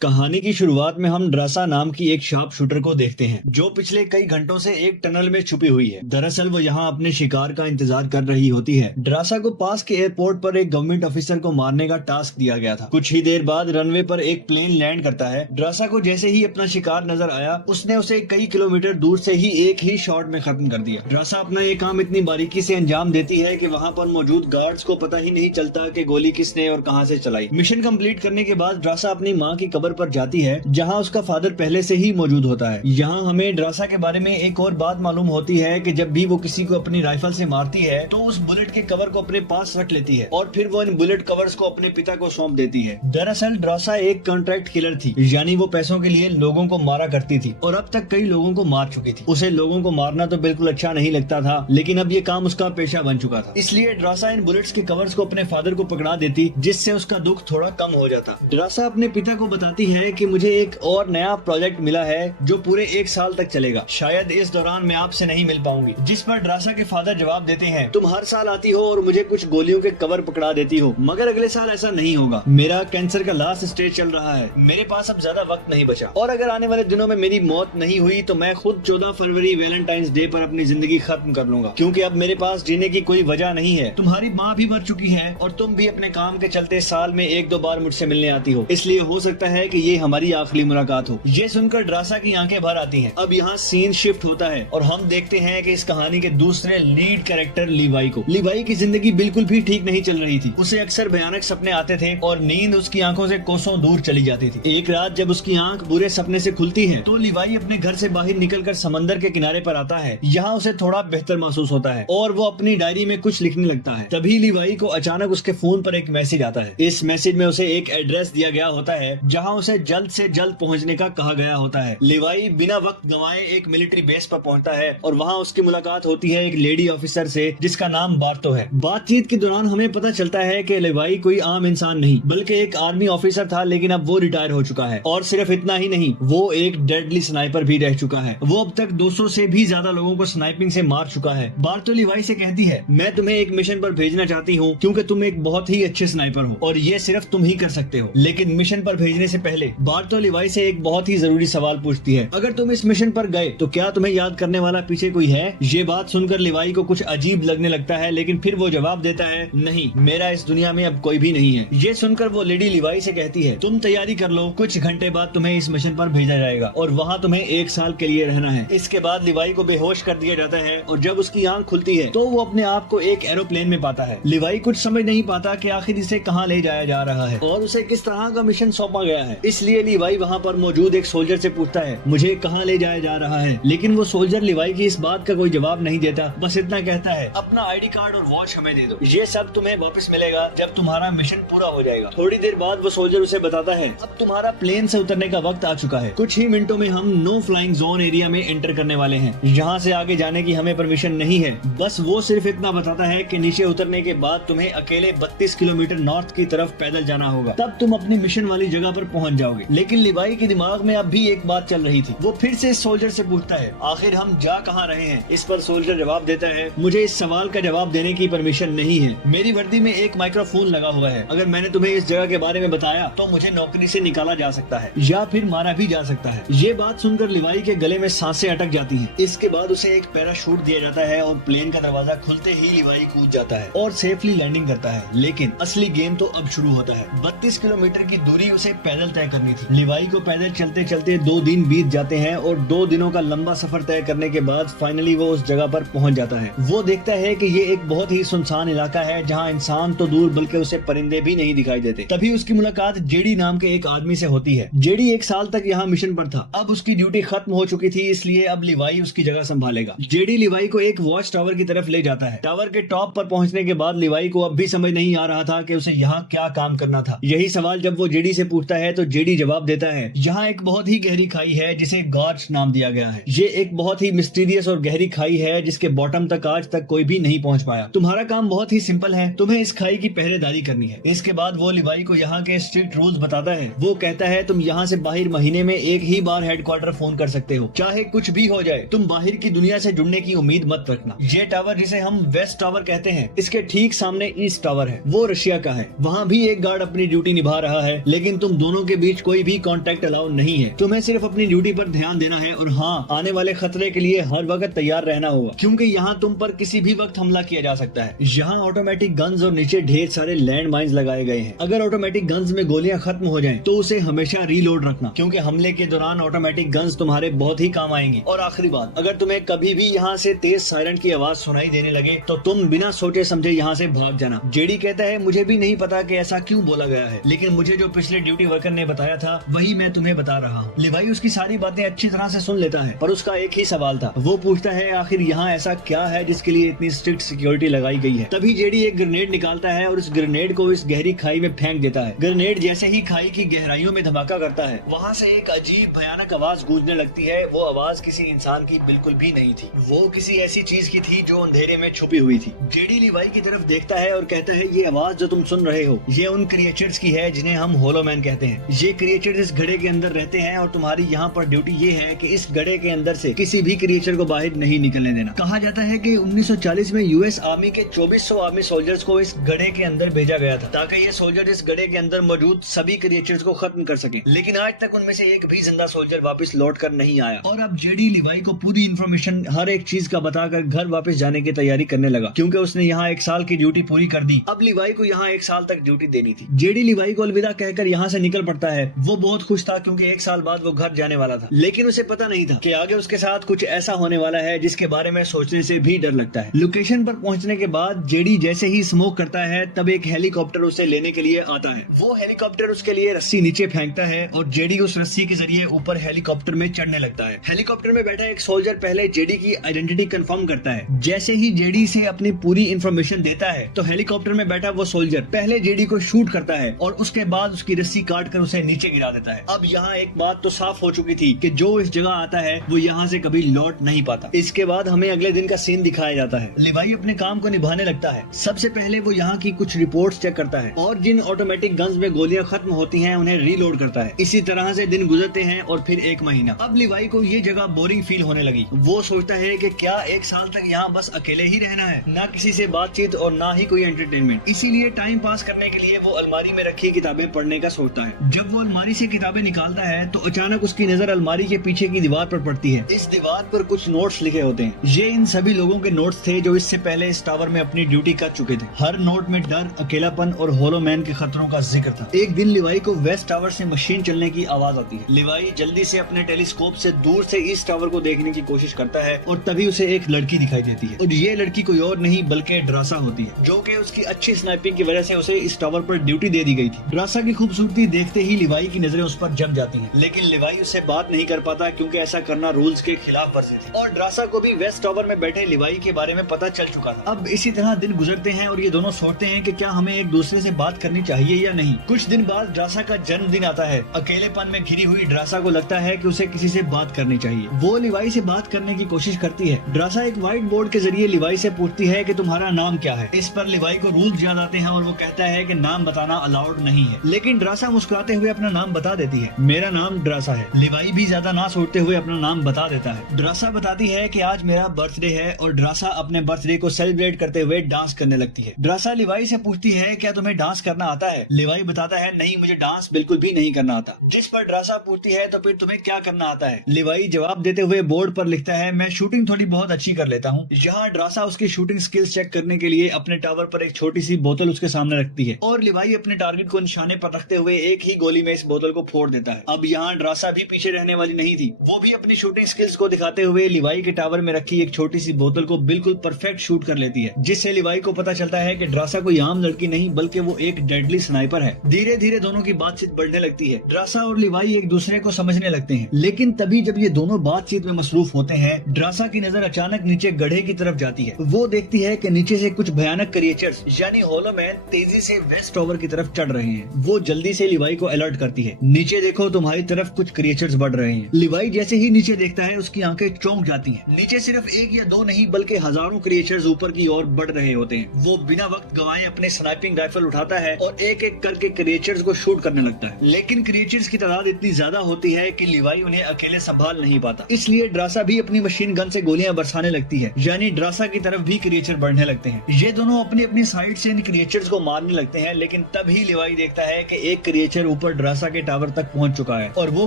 कहानी की शुरुआत में हम ड्रासा नाम की एक शार्प शूटर को देखते हैं जो पिछले कई घंटों से एक टनल में छुपी हुई है। दरअसल वो यहाँ अपने शिकार का इंतजार कर रही होती है। ड्रासा को पास के एयरपोर्ट पर एक गवर्नमेंट ऑफिसर को मारने का टास्क दिया गया था। कुछ ही देर बाद रनवे पर एक प्लेन लैंड करता है। ड्रासा को जैसे ही अपना शिकार नजर आया उसने उसे कई किलोमीटर दूर से ही एक ही शॉट में खत्म कर दिया। ड्रासा अपना ये काम इतनी बारीकी से अंजाम देती है कि वहाँ पर मौजूद गार्ड्स को पता ही नहीं चलता कि गोली किसने और कहाँ से चलाई। मिशन कंप्लीट करने के बाद ड्रासा अपनी माँ की कब्र पर जाती है जहां उसका फादर पहले से ही मौजूद होता है। यहाँ हमें ड्रासा के बारे में एक और बात मालूम होती है कि जब भी वो किसी को अपनी राइफल से मारती है तो उस बुलेट के कवर को अपने पास रख लेती है और फिर वो इन बुलेट कवर्स को अपने पिता को सौंप देती है। दरअसल ड्रासा एक कॉन्ट्रैक्ट किलर थी, यानी वो पैसों के लिए लोगों को मारा करती थी और अब तक कई लोगों को मार चुकी थी। उसे लोगों को मारना तो बिल्कुल अच्छा नहीं लगता था, लेकिन अब ये काम उसका पेशा बन चुका था। इसलिए ड्रासा इन बुलेट्स के कवर्स को अपने फादर को पकड़ा देती, जिससे उसका दुख थोड़ा कम हो जाता। ड्रासा अपने पिता को बताती है कि मुझे एक और नया प्रोजेक्ट मिला है जो पूरे 1 साल तक चलेगा। शायद इस दौरान मैं आपसे नहीं मिल पाऊंगी। जिस पर ड्रासा के फादर जवाब देते हैं, तुम हर साल आती हो और मुझे कुछ गोलियों के कवर पकड़ा देती हो, मगर अगले साल ऐसा नहीं होगा। मेरा कैंसर का लास्ट स्टेज चल रहा है, मेरे पास अब ज्यादा वक्त नहीं बचा और अगर आने वाले दिनों में मेरी मौत नहीं हुई तो मैं खुद 14 फरवरी वैलेंटाइंस डे पर अपनी जिंदगी खत्म कर लूंगा, क्योंकि अब मेरे पास जीने की कोई वजह नहीं है। तुम्हारी माँ भी मर चुकी है और तुम भी अपने काम के चलते साल में 1-2 बार मुझसे मिलने आती हो, इसलिए हो सकता है कि ये हमारी आखिरी मुलाकात हो। ये सुनकर ड्रासा की आंखें भर आती हैं। अब यहाँ सीन शिफ्ट होता है और हम देखते हैं कि इस कहानी के दूसरे लीड कैरेक्टर लीवाई को। लीवाई की जिंदगी बिल्कुल भी ठीक नहीं चल रही थी। उसे अक्सर भयानक सपने आते थे और नींद उसकी आंखों से कोसों दूर चली जाती थी। एक रात जब उसकी आंख बुरे सपने से खुलती है तो लीवाई अपने घर से बाहर निकलकर समंदर के किनारे पर आता है। यहाँ उसे थोड़ा बेहतर महसूस होता है और वो अपनी डायरी में कुछ लिखने लगता है। तभी लीवाई को अचानक उसके फोन पर एक मैसेज आता है। इस मैसेज में उसे एक एड्रेस दिया गया होता है जहाँ उसे जल्द से जल्द पहुँचने का कहा गया होता है। लीवाई बिना वक्त गंवाए एक मिलिट्री बेस पर पहुंचता है और वहां उसकी मुलाकात होती है एक लेडी ऑफिसर से जिसका नाम बार्तो है। बातचीत के दौरान हमें पता चलता है कि लीवाई कोई आम इंसान नहीं बल्कि एक आर्मी ऑफिसर था, लेकिन अब वो रिटायर हो चुका है और सिर्फ इतना ही नहीं, वो एक डेडली स्नाइपर भी रह चुका है। वो अब तक 200 से भी ज्यादा लोगों को स्नाइपिंग से मार चुका है। बार्तो लीवाई से कहती है, मैं तुम्हें एक मिशन पर भेजना चाहती हूँ क्योंकि तुम एक बहुत ही अच्छे स्नाइपर हो और ये सिर्फ तुम ही कर सकते हो। लेकिन मिशन पर भेजने से पहले बार्तो लीवाई से एक बहुत ही जरूरी सवाल पूछती है, अगर तुम इस मिशन पर गए तो क्या तुम्हें याद करने वाला पीछे कोई है? ये बात सुनकर लीवाई को कुछ अजीब लगने लगता है, लेकिन फिर वो जवाब देता है, नहीं, मेरा इस दुनिया में अब कोई भी नहीं है। ये सुनकर वो लेडी लीवाई से कहती है, तुम तैयारी कर लो, कुछ घंटे बाद तुम्हें इस मिशन पर भेजा जाएगा और वहाँ तुम्हें 1 साल के लिए रहना है। इसके बाद लीवाई को बेहोश कर दिया जाता है और जब उसकी आंख खुलती है तो वो अपने आप को एक एरोप्लेन में पाता है। लीवाई कुछ समझ नहीं पाता कि आखिर इसे कहाँ ले जाया जा रहा है और उसे किस तरह का मिशन सौंपा गया है। इसलिए लीवाई वहाँ पर मौजूद एक सोल्जर से पूछता है, मुझे कहाँ ले जाया जा रहा है? लेकिन वो सोल्जर लीवाई की इस बात का कोई जवाब नहीं देता, बस इतना कहता है, अपना आईडी कार्ड और वॉच हमें दे दो, ये सब तुम्हें वापस मिलेगा जब तुम्हारा मिशन पूरा हो जाएगा। थोड़ी देर बाद वो सोल्जर उसे बताता है, अब तुम्हारा प्लेन से उतरने का वक्त आ चुका है। कुछ ही मिनटों में हम नो फ्लाइंग जोन एरिया में एंटर करने वाले हैं। यहाँ से आगे जाने की हमें परमिशन नहीं है। बस वो सिर्फ इतना बताता है कि नीचे उतरने के बाद तुम्हें अकेले 32 किलोमीटर नॉर्थ की तरफ पैदल जाना होगा, तब तुम अपनी मिशन वाली जगह पर पहुँच जाओगे। लेकिन लीवाई के दिमाग में अब भी एक बात चल रही थी। वो फिर से सोल्जर से पूछता है, आखिर हम जा कहाँ रहे हैं? इस पर सोल्जर जवाब देता है, मुझे इस सवाल का जवाब देने की परमिशन नहीं है। मेरी वर्दी में एक माइक्रोफोन लगा हुआ है। अगर मैंने तुम्हें इस जगह के बारे में बताया तो मुझे नौकरी से निकाला जा सकता है या फिर मारा भी जा सकता है। ये बात सुनकर लीवाई के गले में सांसें अटक जाती हैं। इसके बाद उसे एक पैराशूट दिया जाता है और प्लेन का दरवाजा खुलते ही लीवाई कूद जाता है और सेफली लैंडिंग करता है। लेकिन असली गेम तो अब शुरू होता है। 32 किलोमीटर की दूरी उसे पैदल तय करनी थी। लीवाई को पैदल चलते चलते 2 दिन बीत जाते हैं और 2 दिनों का लंबा सफर तय करने के बाद फाइनली वो उस जगह पर पहुंच जाता है। वो देखता है कि ये एक बहुत ही सुनसान इलाका है जहां इंसान तो दूर बल्कि उसे परिंदे भी नहीं दिखाई देते। तभी उसकी मुलाकात जेडी नाम के एक आदमी से होती है। जेडी 1 साल तक यहाँ मिशन पर था। अब उसकी ड्यूटी खत्म हो चुकी थी, इसलिए अब लीवाई उसकी जगह संभालेगा। जेडी लीवाई को एक वॉच टावर की तरफ ले जाता है। टावर के टॉप पर पहुंचने के बाद लीवाई को अब भी समझ नहीं आ रहा था कि उसे यहाँ क्या काम करना था। यही सवाल जब वो जेडी से पूछता है तो जेडी जवाब देता है, यहाँ एक बहुत ही गहरी खाई है जिसे गॉर्ज नाम दिया गया है। ये एक बहुत ही मिस्टीरियस और गहरी खाई है जिसके बॉटम तक आज तक कोई भी नहीं पहुंच पाया। तुम्हारा काम बहुत ही सिंपल है, तुम्हें इस खाई की पहरेदारी करनी है। इसके बाद वो लीवाई को यहाँ के स्ट्रिक्ट रूल्स बताता है। वो कहता है, तुम यहाँ से बाहर महीने में 1 ही बार हेडक्वार्टर फोन कर सकते हो, चाहे कुछ भी हो जाए। तुम बाहर की दुनिया से जुड़ने की उम्मीद मत रखना। ये टावर जिसे हम वेस्ट टावर कहते हैं, इसके ठीक सामने ईस्ट टावर है, वो रशिया का है। वहाँ भी एक गार्ड अपनी ड्यूटी निभा रहा है, लेकिन तुम दोनों के बीच कोई भी कांटेक्ट अलाउ नहीं है। तुम्हें सिर्फ अपनी ड्यूटी पर ध्यान देना है और हाँ, आने वाले खतरे के लिए हर वक्त तैयार रहना होगा, क्योंकि यहाँ तुम पर किसी भी वक्त हमला किया जा सकता है। यहाँ ऑटोमेटिक गन्स और नीचे ढेर सारे लैंड माइन्स लगाए गए हैं। अगर ऑटोमेटिक गन्स में गोलियां खत्म हो जाएं, तो उसे हमेशा रीलोड रखना, क्योंकि हमले के दौरान ऑटोमेटिक गन्स तुम्हारे बहुत ही काम आएंगी। और आखिरी बात, अगर तुम्हें कभी भी यहाँ से तेज सायरन की आवाज सुनाई देने लगे तो तुम बिना सोचे समझे यहाँ से भाग जाना। जेडी कहता है, मुझे भी नहीं पता कि ऐसा क्यों बोला गया है, लेकिन मुझे जो पिछले ड्यूटी वर्कर ने बताया था वही मैं तुम्हें बता रहा हूँ। लिवाई उसकी सारी बातें अच्छी तरह से सुन लेता है, पर उसका एक ही सवाल था। वो पूछता है, आखिर यहाँ ऐसा क्या है जिसके लिए इतनी स्ट्रिक्ट सिक्योरिटी लगाई गई है। तभी जेडी एक ग्रेनेड निकालता है और उस ग्रेनेड को इस गहरी खाई में फेंक देता है। ग्रेनेड जैसे ही खाई की गहराइयों में धमाका करता है, वहाँ से एक अजीब भयानक आवाज गूंजने लगती है। वो आवाज किसी इंसान की बिल्कुल भी नहीं थी, वो किसी ऐसी चीज की थी जो अंधेरे में छुपी हुई थी। जेडी लिवाई की तरफ देखता है और कहता है, ये आवाज जो तुम सुन रहे हो, ये उन क्रिएचर्स की है जिन्हें हम होलो मैन कहते हैं। ये क्रिएचर्स इस घड़े के अंदर रहते हैं और तुम्हारी यहाँ पर ड्यूटी ये है कि इस घड़े के अंदर से किसी भी क्रिएचर को बाहर नहीं निकलने देना। कहा जाता है कि 1940 में यूएस आर्मी के 2400 आर्मी सोल्जर्स को इस गड्ढे के अंदर भेजा गया था, ताकि ये सोल्जर इस गड्ढे के अंदर मौजूद सभी क्रिएचर्स को खत्म कर सके। लेकिन आज तक उनमें से एक भी जिंदा सोल्जर वापस लौट कर नहीं आया। और अब जेडी लिवाई को पूरी इन्फॉर्मेशन हर एक चीज का बताकर घर वापस जाने की तैयारी करने लगा, क्योंकि उसने यहाँ 1 साल की ड्यूटी पूरी कर दी। अब लिवाई को यहाँ 1 साल तक ड्यूटी देनी थी। जेडी लिवाई को अलविदा कहकर यहाँ से निकल पड़ता है। वो बहुत खुश था, क्योंकि 1 साल बाद वो घर जाने वाला था, लेकिन उसे पता नहीं था कि आगे उसके साथ कुछ ऐसा होने वाला है जिसके बारे में सोचने से भी डर लगता है। लोकेशन पर पहुंचने के बाद जेडी जैसे ही स्मोक करता है, तब एक हेलीकॉप्टर उसे लेने के लिए आता है। वो हेलीकॉप्टर उसके लिए रस्सी नीचे फेंकता है और जेडी उस रस्सी के जरिए ऊपर हेलीकॉप्टर में चढ़ने लगता है। हेलीकॉप्टर में बैठा एक सोल्जर पहले जेडी की आइडेंटिटी कंफर्म करता है। जैसे ही जेडी से अपनी पूरी इंफॉर्मेशन देता है, तो हेलीकॉप्टर में बैठा वो सोल्जर पहले जेडी को शूट करता है और उसके बाद उसकी रस्सी काट कर उसे नीचे गिरा देता है। अब यहाँ एक बात तो साफ हो चुकी थी कि जो इस जगह आता है वो यहाँ से कभी लौट नहीं पाता। इसके बाद हमें अगले दिन का सीन दिखाया जाता है। लिवाई अपने काम को निभाने लगता है। सबसे पहले वो यहाँ की कुछ रिपोर्ट्स चेक करता है और जिन ऑटोमेटिक गन्स में गोलियां खत्म होती हैं उन्हें रीलोड करता है। इसी तरह से दिन गुजरते हैं और फिर 1 महीना। अब लिवाई को ये जगह बोरिंग फील होने लगी। वो सोचता है कि क्या 1 साल तक यहाँ बस अकेले ही रहना है, ना किसी से बातचीत और ना ही कोई एंटरटेनमेंट। इसीलिए टाइम पास करने के लिए वो अलमारी में रखी किताबें पढ़ने का सोचता है। जब वो अलमारी से किताबें निकालता है तो अचानक उसकी नजर अलमारी के पीछे की दीवार पर पड़ती है। इस दीवार पर कुछ नोट्स लिखे होते हैं। ये इन सभी लोगों के नोट्स थे जो इससे पहले इस टावर में अपनी ड्यूटी कर चुके थे। हर नोट में डर, अकेलापन और होलो मैन के खतरों का जिक्र था। एक दिन लिवाई को वेस्ट टावर से मशीन चलने की आवाज आती है। लिवाई जल्दी से अपने टेलीस्कोप से दूर से ईस्ट टावर को देखने की कोशिश करता है और तभी उसे एक लड़की दिखाई देती है। और ये लड़की कोई और नहीं बल्कि ड्रासा होती है, जो कि उसकी अच्छी स्नाइपिंग की वजह से उसे इस टावर पर ड्यूटी दे दी गई थी। ड्रासा की खूबसूरती देखते ही लिवाई की नजरें उस पर जम जाती हैं, लेकिन लिवाई उससे बात नहीं कर पाता, क्योंकि ऐसा करना रूल्स के खिलाफ वर्जी थी। और ड्रासा को भी वेस्ट टावर में बैठे लिवाई के बारे में पता चल चुका था। अब इसी तरह दिन गुजरते हैं और ये दोनों सोचते हैं कि क्या हमें एक दूसरे से बात करनी चाहिए या नहीं। कुछ दिन बाद ड्रासा का जन्मदिन आता है। अकेलेपन में घिरी हुई ड्रासा को लगता है कि उसे किसी से बात करनी चाहिए। वो लिवाई से बात करने की कोशिश करती है। ड्रासा एक व्हाइट बोर्ड के जरिए लिवाई से पूछती है कि तुम्हारा नाम क्या है। इस पर लिवाई को रूल्स याद आते हैं और वो कहता है कि नाम बताना अलाउड नहीं है, लेकिन ड्रासा मुस्कुराते हुए अपना नाम बता देती है। मेरा नाम ड्रासा है। लिवाई भी ज्यादा ना सोचते हुए अपना नाम बता देता है। ड्रासा बताती है कि आज मेरा बर्थडे है और ड्रासा अपने बर्थडे को सेलिब्रेट करते हुए डांस करने लगती है। ड्रासा लिवाई से पूछती है, क्या तुम्हें डांस करना आता है? लिवाई बताता है, नहीं, मुझे डांस बिल्कुल भी नहीं करना आता। जिस पर ड्रासा पूछती है, तो फिर तुम्हें क्या करना आता है? लिवाई जवाब देते हुए बोर्ड पर लिखता है, मैं शूटिंग थोड़ी बहुत अच्छी कर लेता हूँ। यहाँ ड्रासा उसकी शूटिंग स्किल्स चेक करने के लिए अपने टावर पर एक छोटी सी बोतल उसके सामने रखती है और लिवाई अपने टारगेट को निशाने पर रखते हुए एक ही गोली में इस बोतल को फोड़ देता है। अब यहाँ ड्रासा भी पीछे रहने वाली नहीं थी। वो भी अपनी शूटिंग स्किल्स को दिखाते हुए लिवाई के टावर में रखी एक छोटी सी बोतल को बिल्कुल परफेक्ट शूट कर लेती है, जिससे लिवाई को पता चलता है कि ड्रासा कोई आम लड़की नहीं बल्कि वो एक डेडली स्नाइपर है। धीरे धीरे दोनों की बातचीत बढ़ने लगती है। ड्रासा और लिवाई एक दूसरे को समझने लगते हैं, लेकिन तभी जब ये दोनों बातचीत में मसरूफ होते हैं, ड्रासा की नजर अचानक नीचे गड्ढे की तरफ जाती है। वो देखती है कि नीचे से कुछ भयानक क्रिएचर्स यानी होलो मैन तेजी से वेस्ट टावर की तरफ चढ़ रहे हैं। वो जल्दी से लिवाई को अलर्ट करती है, नीचे देखो, तुम्हारी तरफ कुछ क्रिएचर्स बढ़ रहे हैं। लिवाई जैसे ही नीचे देखता है, उसकी आंखें चौंक जाती हैं। नीचे सिर्फ 1 या 2 नहीं बल्कि हजारों क्रिएचर्स ऊपर की ओर बढ़ रहे होते हैं। वो बिना वक्त गंवाए अपने स्नाइपिंग राइफल उठाता है और एक एक करके क्रिएचर्स को शूट करने लगता है। लेकिन क्रिएचर्स की तादाद इतनी ज्यादा होती है कि लिवाई उन्हें अकेले संभाल नहीं पाता। इसलिए ड्रासा भी अपनी मशीन गन से गोलियां बरसाने लगती है, यानी ड्रासा की तरफ भी क्रिएचर बढ़ने लगते हैं। ये दोनों अपनी अपनी साइड से इन क्रिएचर्स को मारने लगते हैं, लेकिन तभी लिवाई देखता है कि एक क्रिएचर ऊपर ड्रासा के टावर तक पहुंच चुका है और वो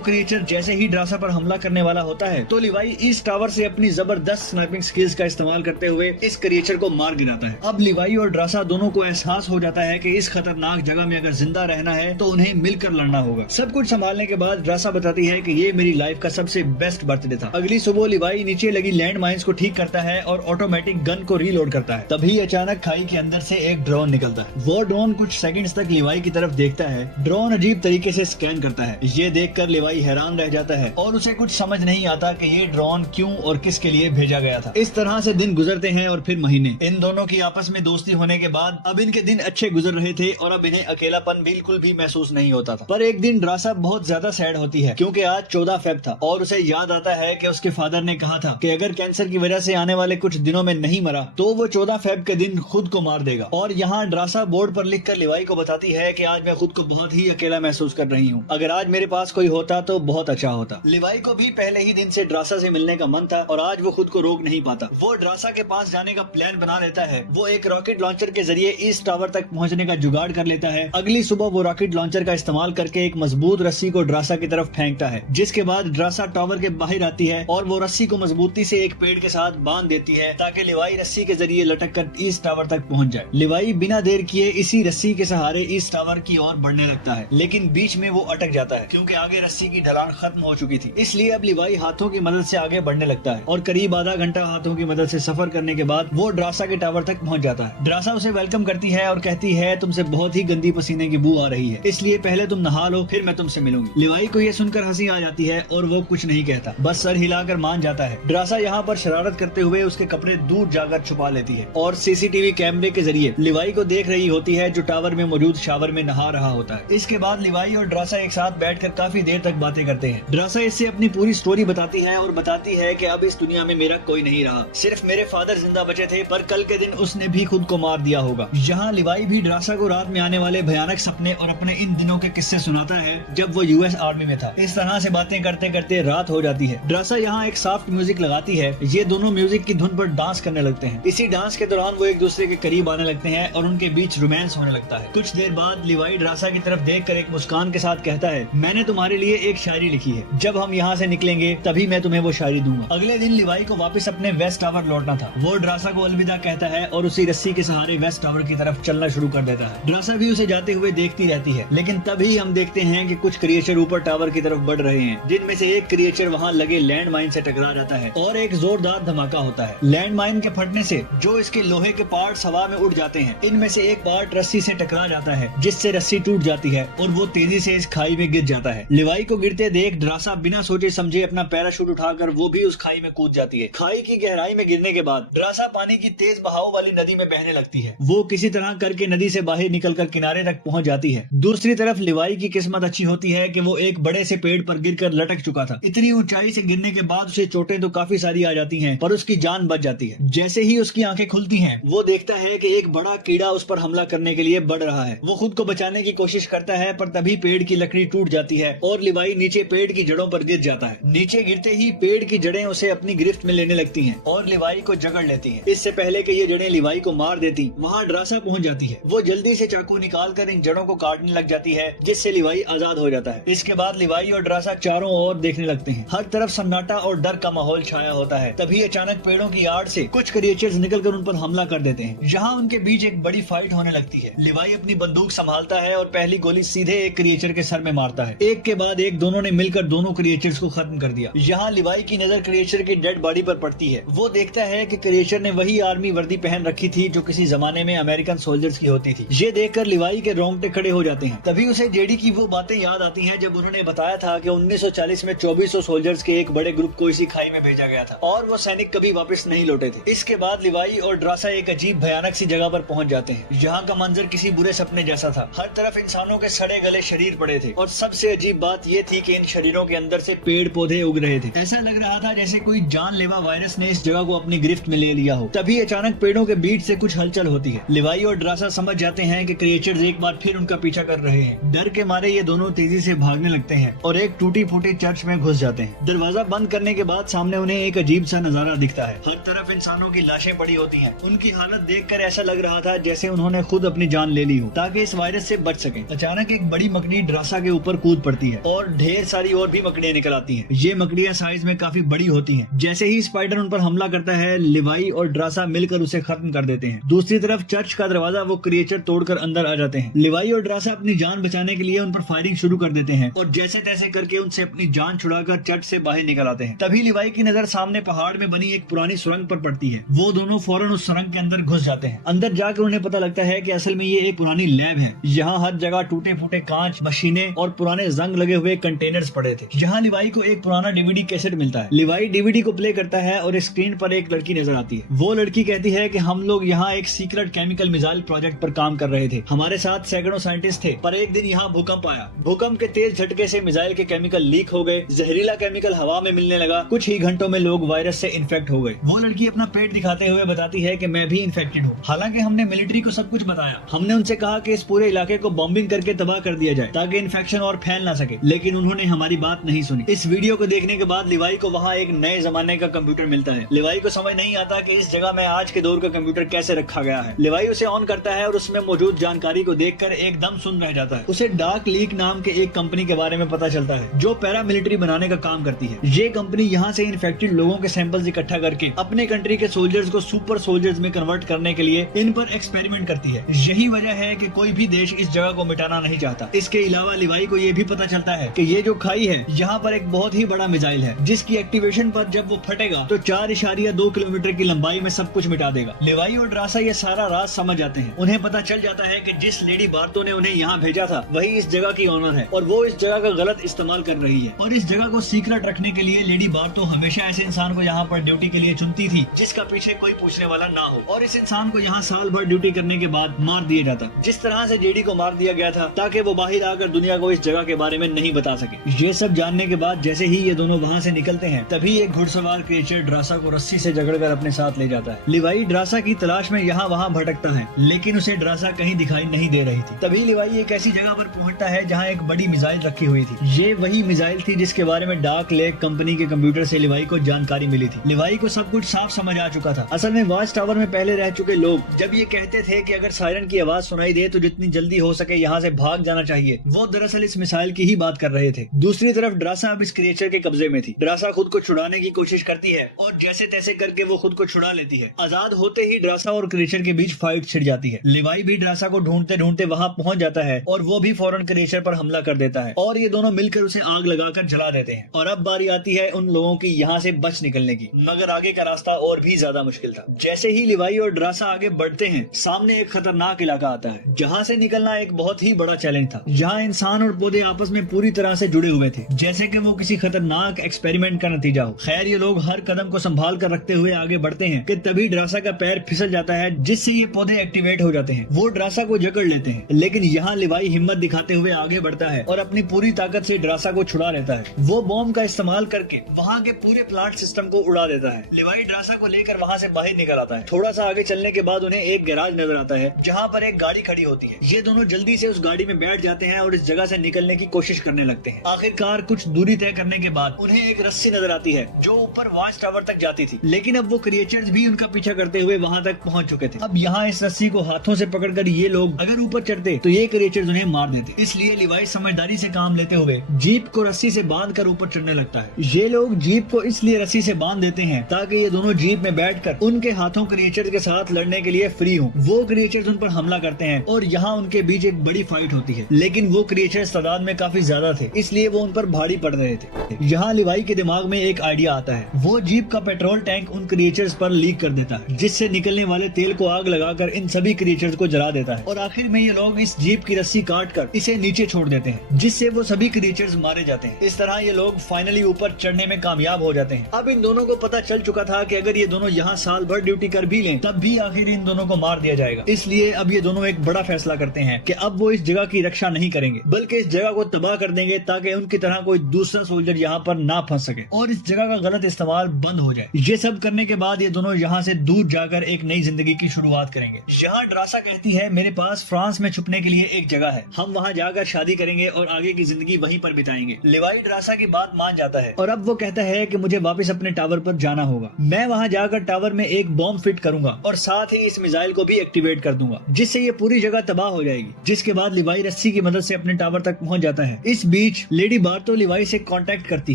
क्रिएचर जैसे ही ड्रासा पर हमला करने वाला होता है तो लिवाई इस टावर से अपनी जबरदस्त स्नाइपिंग स्किल्स का इस्तेमाल करते हुए इस क्रिएचर को मार गिराता है। अब लिवाई और ड्रासा दोनों को एहसास हो जाता है कि इस खतरनाक जगह में अगर जिंदा रहना है तो उन्हें मिलकर लड़ना होगा। सब कुछ संभालने के बाद ड्रासा बताती है कि ये मेरी लाइफ का सबसे बेस्ट बर्थडे था। अगली सुबह लिवाई नीचे लगी लैंड माइंस को ठीक करता है और ऑटोमेटिक गन को रीलोड करता है। तभी अचानक खाई के अंदर से एक ड्रोन निकलता है। वो ड्रोन कुछ सेकंड्स तक लिवाई की तरफ देखता है। ड्रोन अजीब तरीके से स्कैन करता है। ये देखकर लिवाई हैरान रह जाता है और उसे कुछ समझ नहीं आता कि ये ड्रोन क्यों और किसके लिए भेजा गया था। इस तरह से दिन गुजरते हैं और फिर महीने। इन दोनों की आपस में दोस्ती होने के बाद अब इनके दिन अच्छे गुजर रहे थे और अब इन्हें अकेलापन बिल्कुल भी महसूस नहीं होता था। पर एक दिन ड्रासा बहुत ज्यादा सैड होती है क्योंकि आज 14 फेब था और उसे याद आता है कि उसके फादर ने कहा था कि अगर कैंसर की वजह से आने वाले कुछ दिनों में नहीं मरा तो वो 14 फेब के दिन खुद को मार देगा। और यहाँ ड्रासा बोर्ड पर लिखकर लिवाई को बताती है कि आज मैं खुद को बहुत ही अकेला महसूस कर रही हूँ। अगर आज मेरे पास कोई होता तो बहुत अच्छा होता। लिवाई को भी पहले ही दिन से ड्रासा से मिलने का मन था और आज वो खुद को रोक नहीं पाता। वो ड्रासा के पास जाने का प्लान बना लेता है। वो एक रॉकेट लॉन्चर के जरिए इस टावर तक पहुंचने का जुगाड़ कर लेता है। अगली सुबह वो रॉकेट लॉन्चर का इस्तेमाल करके एक मजबूत रस्सी को ड्रासा की तरफ फेंकता है, जिसके बाद ड्रासा टावर के बाहर आती है और वो रस्सी को मजबूती से एक पेड़ के साथ बांध देती है ताकि लिवाई रस्सी के जरिए लटक कर इस टावर तक पहुंच जाए। लिवाई बिना देर किए इसी रस्सी के सहारे इस टावर की ओर बढ़ने लगता है, लेकिन बीच में वो अटक जाता है क्योंकि आगे रस्सी की ढलान खत्म हो चुकी थी। इसलिए अब लिवाई हाथों की मदद से आगे बढ़ने लगता है और करीब आधा घंटा हाथों की मदद से सफर करने के बाद वो ड्रासा के टावर तक पहुंच जाता है। ड्रासा उसे वेलकम करती है और कहती है तुमसे बहुत ही गंदी पसीने की बू आ रही है, इसलिए पहले तुम नहा लो फिर मैं तुमसे मिलूंगी। लिवाई को ये सुनकर हंसी आ जाती है और वो कुछ नहीं कहता, बस सर हिलाकर मान जाता है। ड्रासा यहाँ पर शरारत करते हुए उसके कपड़े दूर जाकर छुपा लेती है और सीसीटीवी कैमरे के जरिए लिवाई को देख रही होती है जो टावर में मौजूद शावर में नहा रहा होता है। इसके बाद लिवाई और ड्रासा एक साथ बैठकर काफी देर तक बातें करते हैं। ड्रासा इससे अपनी पूरी स्टोरी बताती है और बताती है कि अब इस दुनिया में मेरा कोई नहीं रहा, सिर्फ मेरे फादर जिंदा बचे थे, पर कल के दिन उसने भी खुद को मार दिया होगा। यहाँ लिवाई भी ड्रासा को रात में आने वाले भयानक सपने और अपने इन दिनों के किस्से सुनाता है जब वो यूएस आर्मी में था। इस तरह से बातें करते करते रात हो जाती है। ड्रासा यहाँ एक सॉफ्ट म्यूजिक लगाती है। ये दोनों म्यूजिक की धुन पर डांस करने लगते हैं। इसी डांस के दौरान वो एक दूसरे के करीब आने लगते हैं और उनके बीच रोमांस होने लगता है। कुछ देर बाद लिवाई ड्रासा की तरफ देखकर एक मुस्कान के साथ कहता है मैंने तुम्हारे लिए एक शायरी लिखी है, जब हम यहाँ से निकलेंगे तभी मैं तुम्हें वो शायरी दूंगा। अगले दिन लिवाई को वापस अपने वेस्ट टावर लौटना था। वो ड्रासा को अलविदा कहता है और उसी रस्सी के सहारे वेस्ट टावर की तरफ चलना शुरू कर देता है। ड्रासा भी उसे जाते हुए देखती रहती है, लेकिन तभी हम देखते हैं कि कुछ क्रिएचर ऊपर टावर की तरफ बढ़ रहे हैं, जिनमें से एक क्रिएचर वहाँ लगे लैंड माइन से टकरा जाता है और एक जोरदार धमाका होता है। लैंड माइन के फटने से जो इसके लोहे के पार्ट्स हवा में उड़ जाते हैं, इनमें से एक पार्ट रस्सी से टकरा जाता है, जिससे रस्सी टूट जाती है और वो तेजी से इस खाई में गिर जाता है। लिवाई को गिरते देख ड्रासा बिना सोचे समझे अपना पैराशूट उठाकर वो भी उस खाई में कूद जाती है। खाई की गहराई में गिरने के बाद ड्रासा पानी की तेज बहाव वाली नदी में बहने लगती है। वो किसी तरह करके नदी से बाहर निकलकर किनारे तक पहुंच जाती है। दूसरी तरफ लिवाई की किस्मत अच्छी होती है कि वो एक बड़े से पेड़ पर गिरकर लटक चुका था। इतनी ऊंचाई से गिरने के बाद उसे चोटें तो काफी सारी आ जाती हैं, पर उसकी जान बच जाती है। जैसे ही उसकी आंखें खुलती हैं, वो देखता है कि एक बड़ा कीड़ा उस पर हमला करने के लिए बढ़ रहा है। वो खुद को बचाने की कोशिश करता है, पर तभी पेड़ की लकड़ी टूट जाती है और लिवाई नीचे पेड़ की जड़ों पर गिर जाता है। नीचे गिरते ही पेड़ की जड़ें उसे अपनी गिरफ्त में लेने लगती हैं और लिवाई को जकड़ लेती हैं। इससे पहले कि ये जड़ें लिवाई को मार देती, वहाँ ड्रासा पहुंच जाती है। वो जल्दी से चाकू निकालकर इन जड़ों को काटने लग जाती है, जिससे लिवाई आजाद हो जाता है। इसके बाद लिवाई और ड्रासा चारों ओर देखने लगते हैं। हर तरफ सन्नाटा और डर का माहौल छाया होता है। तभी अचानक पेड़ों की आड़ से कुछ क्रिएचर्स निकलकर उन पर हमला कर देते हैं। यहाँ उनके बीच एक बड़ी फाइट होने लगती है। लिवाई अपनी बंदूक संभालता है और पहली गोली सीधे एक क्रिएचर के सर में मारता है। एक के बाद एक दोनों ने मिलकर दोनों क्रिएचर्स को खत्म कर दिया। यहाँ लिवाई की नजर क्रिएचर की डेड बॉडी पर पड़ती है। वो देखता है कि क्रिएचर ने वही आर्मी वर्दी पहन रखी थी जो किसी जमाने में अमेरिकन सोल्जर्स की होती थी। ये देखकर लिवाई के रोंगटे खड़े हो जाते हैं। तभी उसे जेडी की वो बातें याद आती हैं जब उन्होंने बताया था कि 1940 में 2400 सोल्जर्स के एक बड़े ग्रुप को इसी खाई में भेजा गया था और वो सैनिक कभी वापस नहीं लौटे थे। इसके बाद लिवाई और ड्रासा एक अजीब भयानक सी जगह पर पहुंच जाते हैं। यहाँ का मंजर किसी बुरे सपने जैसा था। हर तरफ इंसानों के सड़े गले शरीर पड़े थे और सबसे अजीब बात ये थी कि इन शरीरों के अंदर से पेड़ पौधे उग रहे थे। ऐसा लग रहा था जैसे कोई जानलेवा वायरस ने इस जगह को अपनी गिरफ्त में ले लिया हो। तभी अचानक पेड़ों के बीच से कुछ हलचल होती है। लिवाई और ड्रासा समझ जाते हैं कि क्रिएचर्स एक बार फिर उनका पीछा कर रहे हैं। डर के मारे ये दोनों तेजी से भागने लगते हैं और एक टूटी फूटी चर्च में घुस जाते हैं। दरवाजा बंद करने के बाद सामने उन्हें एक अजीब सा नजारा दिखता है। हर तरफ इंसानों की लाशें पड़ी होती हैं। उनकी हालत देखकर ऐसा लग रहा था जैसे उन्होंने खुद अपनी जान ले ली हो ताकि इस वायरस से बच सके। अचानक एक बड़ी बड़ी मकड़ी ड्रासा के ऊपर कूद पड़ती है और ढेर सारी और भी मकड़ियां निकल आती हैं। ये मकड़ियां साइज में काफी बड़ी होती हैं। जैसे ही स्पाइडर उन पर हमला करता है, लिवाई और ड्रासा मिलकर उसे खत्म कर देते हैं। दूसरी तरफ चर्च का दरवाजा वो क्रिएचर तोड़कर अंदर आ जाते हैं। लिवाई और ड्रासा अपनी जान बचाने के लिए उन पर फायरिंग शुरू कर देते हैं और जैसे तैसे करके उनसे अपनी जान छुड़ाकर चर्च से बाहर निकल आते हैं। तभी लिवाई की नजर सामने पहाड़ में बनी एक पुरानी सुरंग पर पड़ती है। वो दोनों फौरन उस सुरंग के अंदर घुस जाते हैं। अंदर जाकर उन्हें पता लगता है कि असल में ये एक पुरानी लैब है। यहाँ हर जगह टूटे फूटे कांच, मशीनें और पुराने जंग लगे हुए कंटेनर्स पड़े थे। यहाँ लिवाई को एक पुराना डीवीडी कैसेट मिलता है। लिवाई डीवीडी को प्ले करता है और स्क्रीन पर एक लड़की नजर आती है। वो लड़की कहती है कि हम लोग यहाँ एक सीक्रेट केमिकल मिसाइल प्रोजेक्ट पर काम कर रहे थे। हमारे साथ सैकड़ों साइंटिस्ट थे, पर एक दिन यहाँ भूकंप आया। भूकंप के तेज झटके से मिसाइल के केमिकल लीक हो गए। जहरीला केमिकल हवा में मिलने लगा। कुछ ही घंटों में लोग वायरस से इन्फेक्ट हो गए। वो लड़की अपना पेट दिखाते हुए बताती है कि मैं भी इन्फेक्टेड हूँ। हालांकि हमने मिलिट्री को सब कुछ बताया। हमने उनसे कहा कि इस पूरे इलाके को बॉम्बिंग करके तबाह कर दिया जाए ताकि इन्फेक्शन और फैल ना सके, लेकिन उन्होंने हमारी बात नहीं सुनी। इस वीडियो को देखने के बाद लिवाई को वहाँ एक नए जमाने का कंप्यूटर मिलता है। लिवाई को समझ नहीं आता कि इस जगह में आज के दौर का कंप्यूटर कैसे रखा गया है। लिवाई उसे ऑन करता है और उसमें मौजूद जानकारी को देखकर एकदम सुन रह जाता है। उसे डार्क लीक नाम के एक कंपनी के बारे में पता चलता है जो पैरामिलिट्री बनाने का काम करती है। ये कंपनी यहाँ से इन्फेक्टेड लोगों के सैंपल्स इकट्ठा करके अपने कंट्री के सोल्जर्स को सुपर सोल्जर्स में कन्वर्ट करने के लिए इन पर एक्सपेरिमेंट करती है। यही वजह है कि कोई भी देश इस जगह को मिटाना नहीं चाहता। इसके अलावा लिवाई को ये भी पता चलता है कि ये जो खाई है, यहाँ पर एक बहुत ही बड़ा मिसाइल है जिसकी एक्टिवेशन पर जब वो फटेगा तो 4.2 किलोमीटर की लंबाई में सब कुछ मिटा देगा। लिवाई और ड्रासा ये सारा राज समझ जाते हैं। उन्हें पता चल जाता है कि जिस लेडी बार्तो ने उन्हें यहाँ भेजा था वही इस जगह की ऑनर है और वो इस जगह का गलत इस्तेमाल कर रही है। और इस जगह को सीक्रेट रखने के लिए लेडी बार्तो हमेशा ऐसे इंसान को यहाँ पर ड्यूटी के लिए चुनती थी जिसका पीछे कोई पूछने वाला ना हो। और इस इंसान को यहाँ साल भर ड्यूटी करने के बाद मार दिया जाता, जिस तरह से जेडी को मार दिया गया था ताकि वो बाहर आकर दुनिया को इस जगह के बारे में नहीं बता सके। ये सब जानने के बाद जैसे ही ये दोनों वहाँ से निकलते हैं, तभी एक घुड़सवार क्रिएचर ड्रासा को रस्सी से जकड़कर अपने साथ ले जाता है। लिवाई ड्रासा की तलाश में यहाँ वहाँ भटकता है, लेकिन उसे ड्रासा कहीं दिखाई नहीं दे रही थी। तभी लिवाई एक ऐसी जगह पर पहुँचता है जहाँ एक बड़ी मिसाइल रखी हुई थी। ये वही मिसाइल थी जिसके बारे में डार्क लेक कंपनी के कंप्यूटर से लिवाई को जानकारी मिली थी। लिवाई को सब कुछ साफ समझ आ चुका था। असल में वॉच टावर में पहले रह चुके लोग जब ये कहते थे कि अगर सायरन की आवाज सुनाई दे तो जितनी जल्दी हो सके यहाँ से भाग जाना चाहिए, वो दरअसल इस मिसाइल की ही बात कर रहे थे। दूसरी तरफ ड्रासा अब इस क्रिएचर के कब्जे में थी। ड्रासा खुद को छुड़ाने की कोशिश करती है और जैसे तैसे करके वो खुद को छुड़ा लेती है। आजाद होते ही ड्रासा और क्रिएचर के बीच फाइट छिड़ जाती है। लिवाई भी ड्रासा को ढूंढते ढूंढते वहाँ पहुंच जाता है और वो भी फौरन क्रिएचर पर हमला कर देता है और ये दोनों मिलकर उसे आग लगाकर जला देते हैं। और अब बारी आती है उन लोगों की यहाँ से बच निकलने की, मगर आगे का रास्ता और भी ज्यादा मुश्किल था। जैसे ही लिवाई और ड्रासा आगे बढ़ते हैं, सामने एक खतरनाक इलाका आता है जहाँ से निकलना एक बहुत ही बड़ा चैलेंज था। यहाँ इंसान और पौधे आपस में पूरी तरह से जुड़े हुए थे, जैसे कि वो किसी खतरनाक एक्सपेरिमेंट का नतीजा हो। खैर, ये लोग हर कदम को संभाल कर रखते हुए आगे बढ़ते हैं कि तभी ड्रासा का पैर फिसल जाता है, जिससे ये पौधे एक्टिवेट हो जाते हैं। वो ड्रासा को जकड़ लेते हैं, लेकिन यहाँ लिवाई हिम्मत दिखाते हुए आगे बढ़ता है और अपनी पूरी ताकत से ड्रासा को छुड़ा लेता है। वो बॉम्ब का इस्तेमाल करके वहाँ के पूरे प्लांट सिस्टम को उड़ा देता है। लिवाई ड्रासा को लेकर वहाँ से बाहर निकल आता है। थोड़ा सा आगे चलने के बाद उन्हें एक गैराज नजर आता है जहाँ पर एक गाड़ी खड़ी होती है। ये दोनों जल्दी से उस गाड़ी में बैठ जाते हैं और इस जगह से निकलने की कोशिश करने लगते हैं। आखिरकार कुछ दूरी तय करने के बाद उन्हें एक रस्सी नजर आती है जो ऊपर वॉच टावर तक जाती थी, लेकिन अब वो क्रिएचर्स भी उनका पीछा करते हुए वहाँ तक पहुँच चुके थे। अब यहाँ इस रस्सी को हाथों से पकड़कर ये लोग अगर ऊपर चढ़ते तो ये क्रिएचर्स उन्हें मार देते। इसलिए लिवाई समझदारी से काम लेते हुए जीप को रस्सी से बांध कर ऊपर चढ़ने लगता है। ये लोग जीप को इसलिए रस्सी से बांध देते हैं ताकि ये दोनों जीप में बैठकर उनके हाथों क्रिएचर्स के साथ लड़ने के लिए फ्री हों। वो क्रिएचर्स उन पर हमला करते हैं और यहाँ उनके बीच एक बड़ी फाइट होती है, लेकिन वो क्रिएचर्स तादाद में काफी ज्यादा थे, इसलिए वो उन पर भारी पड़ रहे थे। यहाँ लिवाई के दिमाग में एक आइडिया आता है। वो जीप का पेट्रोल टैंक उन क्रिएचर्स पर लीक कर देता है, जिससे निकलने वाले तेल को आग लगाकर इन सभी क्रिएचर्स को जला देता है और आखिर में ये लोग इस जीप की रस्सी काट कर इसे नीचे छोड़ देते हैं, जिससे वो सभी क्रिएचर्स मारे जाते हैं। इस तरह ये लोग फाइनली ऊपर चढ़ने में कामयाब हो जाते हैं। अब इन दोनों को पता चल चुका था कि अगर ये दोनों यहाँ साल भर ड्यूटी कर भी लें तब भी आखिर इन दोनों को मार दिया जाएगा। इसलिए अब ये दोनों एक बड़ा फैसला करते हैं कि अब वो इस जगह की रक्षा नहीं करेंगे, बल्कि इस जगह को तबाह कर देंगे ताकि उनकी तरह कोई दूसरा सोल्जर यहाँ पर ना फंस सके और इस जगह का गलत इस्तेमाल बंद हो जाए। ये सब करने के बाद ये दोनों यहाँ से दूर जाकर एक नई जिंदगी की शुरुआत करेंगे। यहाँ ड्रासा कहती है, मेरे पास फ्रांस में छुपने के लिए एक जगह है, हम वहाँ जाकर शादी करेंगे और आगे की जिंदगी वहीं पर बिताएंगे। लिवाई ड्रासा की बात मान जाता है और अब वो कहता है कि मुझे वापस अपने टावर पर जाना होगा। मैं वहाँ जाकर टावर में एक बॉम्ब फिट करूंगा और साथ ही इस मिसाइल को भी एक्टिवेट कर दूंगा, जिससे ये पूरी जगह तबाह हो जाएगी। जिसके बाद लिवाई रस्सी टैक्सी की मदद से अपने टावर तक पहुंच जाता है। इस बीच लेडी बार्तो लिवाई से कांटेक्ट करती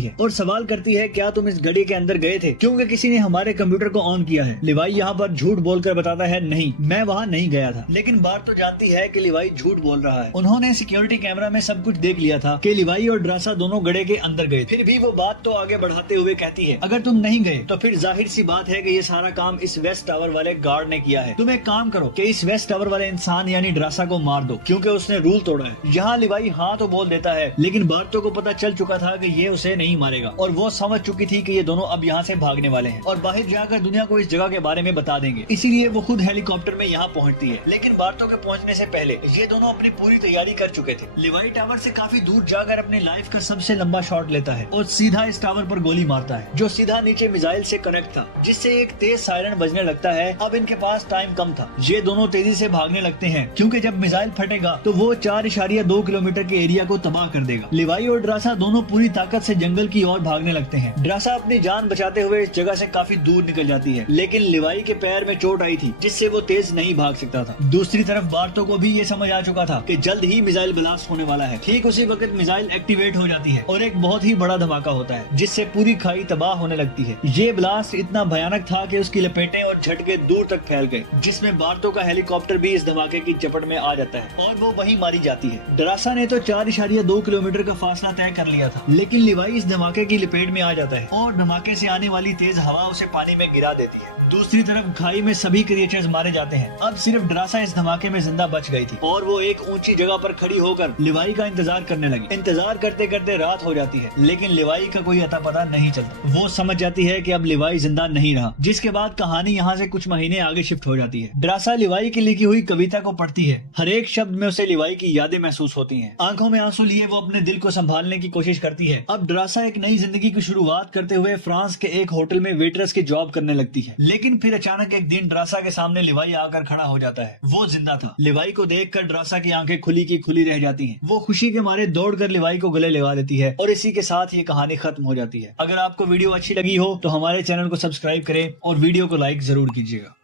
है और सवाल करती है क्या तुम इस घड़ी के अंदर गए थे, क्योंकि किसी ने हमारे कंप्यूटर को ऑन किया है। लिवाई यहाँ पर झूठ बोलकर बताता है नहीं, मैं वहाँ नहीं गया था। लेकिन बार्तो जानती है कि लिवाई झूठ बोल रहा है। उन्होंने सिक्योरिटी कैमरा में सब कुछ देख लिया था कि लिवाई और ड्रासा दोनों गड़े के अंदर गए। फिर भी वो बात तो आगे बढ़ाते हुए कहती है अगर तुम नहीं गए तो फिर जाहिर सी बात है कि ये सारा काम इस वेस्ट टावर वाले गार्ड ने किया है। तुम एक काम करो कि इस वेस्ट टावर वाले इंसान यानी ड्रासा को मार दो, क्योंकि उसने रूल तोड़ा है। यहाँ लिवाई हाँ तो बोल देता है, लेकिन बार्तो को पता चल चुका था कि ये उसे नहीं मारेगा और वो समझ चुकी थी कि ये दोनों अब यहाँ से भागने वाले हैं और बाहर जाकर दुनिया को इस जगह के बारे में बता देंगे। इसीलिए वो खुद हेलीकॉप्टर में यहाँ पहुँचती है। लेकिन बार्तो के पहुँचने से पहले ये दोनों अपनी पूरी तैयारी कर चुके थे। लिवाई टावर से काफी दूर जाकर अपनी लाइफ का सबसे लंबा शॉट लेता है और सीधा इस टावर पर गोली मारता है, जो सीधा नीचे मिसाइल से कनेक्ट था, जिससे एक तेज सायरन बजने लगता है। अब इनके पास टाइम कम था। ये दोनों तेजी से भागने लगते हैं क्योंकि जब मिसाइल फटेगा तो वो 4.2 किलोमीटर के एरिया को तबाह कर देगा। लिवाई और ड्रासा दोनों पूरी ताकत से जंगल की ओर भागने लगते हैं। ड्रासा अपनी जान बचाते हुए इस जगह से काफी दूर निकल जाती है, लेकिन लिवाई के पैर में चोट आई थी जिससे वो तेज नहीं भाग सकता था। दूसरी तरफ बार्तो को भी ये समझ आ चुका था कि जल्द ही मिसाइल ब्लास्ट होने वाला है। ठीक उसी वक्त मिसाइल एक्टिवेट हो जाती है और एक बहुत ही बड़ा धमाका होता है जिससे पूरी खाई तबाह होने लगती है। ये ब्लास्ट इतना भयानक था कि उसकी लपेटें और झटके दूर तक फैल गए, जिसमें बार्तो का हेलीकॉप्टर भी इस धमाके की चपेट में आ जाता है और वो वहीं मारी जाती है। ड्रासा ने तो 4.2 किलोमीटर का फासला तय कर लिया था, लेकिन लिवाई इस धमाके की लपेट में आ जाता है और धमाके से आने वाली तेज हवा उसे पानी में गिरा देती है। दूसरी तरफ खाई में सभी क्रिएचर्स मारे जाते हैं। अब सिर्फ ड्रासा इस धमाके में जिंदा बच गई थी और वो एक ऊंची जगह पर खड़ी होकर लिवाई का इंतजार करने लगी। इंतजार करते करते रात हो जाती है, लेकिन लिवाई का कोई अता पता नहीं चलता। वो समझ जाती है कि अब लिवाई जिंदा नहीं रहा, जिसके बाद कहानी यहाँ से कुछ महीने आगे शिफ्ट हो जाती है। ड्रासा लिवाई की लिखी हुई कविता को पढ़ती है। हर एक शब्द में उसे लिवाई की यादें महसूस होती हैं। आंखों में आंसू लिए वो अपने दिल को संभालने की कोशिश करती है। अब ड्रासा एक नई जिंदगी की शुरुआत करते हुए फ्रांस के एक होटल में वेटरेस की जॉब करने लगती है। लेकिन फिर अचानक एक दिन ड्रासा के सामने लिवाई आकर खड़ा हो जाता है। वो जिंदा था। लिवाई को देखकर ड्रासा की आंखें खुली की खुली रह जाती हैं। वो खुशी के मारे दौड़कर लिवाई को गले लगा देती है और इसी के साथ ये कहानी खत्म हो जाती है। अगर आपको वीडियो अच्छी लगी हो तो हमारे चैनल को सब्सक्राइब करें और वीडियो को लाइक जरूर कीजिएगा।